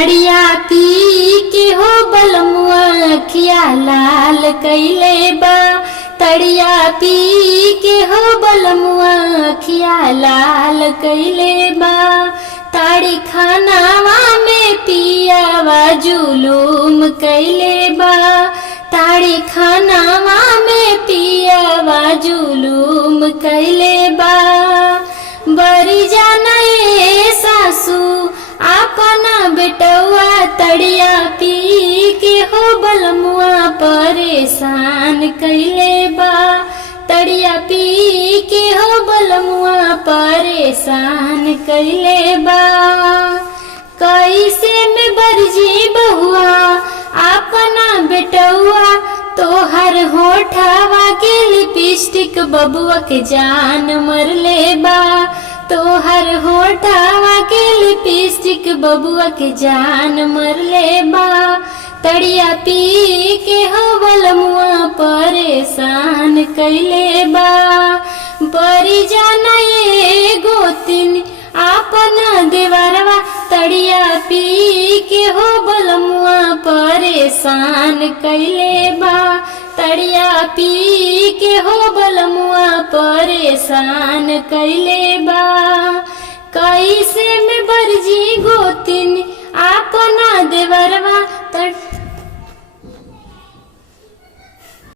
तड़िया पी के हो बलमुआ अखिया लाल कैले बा। तड़िया पी के हो बलमुआ अखिया लाल कैले बा। ताड़ी खानावा में पियावा जुलूम कैले बा। ताड़ी खानावा में पियावा जुलूम कैले बा। बरी जाना ये सासू अपना बेटवा तड़िया पी के हो बलमुआ परेशान कैले बा। तड़िया पी के हो बलमुआ परेशान कैले बा। कैसे में बरजी बहुआ अपना बेटवा तोहर होठवा के लिपस्टिक बबुआ के जान मरले बा। तोहर होठवा के लिपस्टिक बबुआ के जान मरले बा। तड़िया पी के हो बलमुआ परेशान कैले बा। बरी जाना ये गोतिन अपना देवरवा तड़िया पी के हो बलमुआ परेशान कैले बा। तड़िया पी के हो बलमुआ परेशान कैले बा।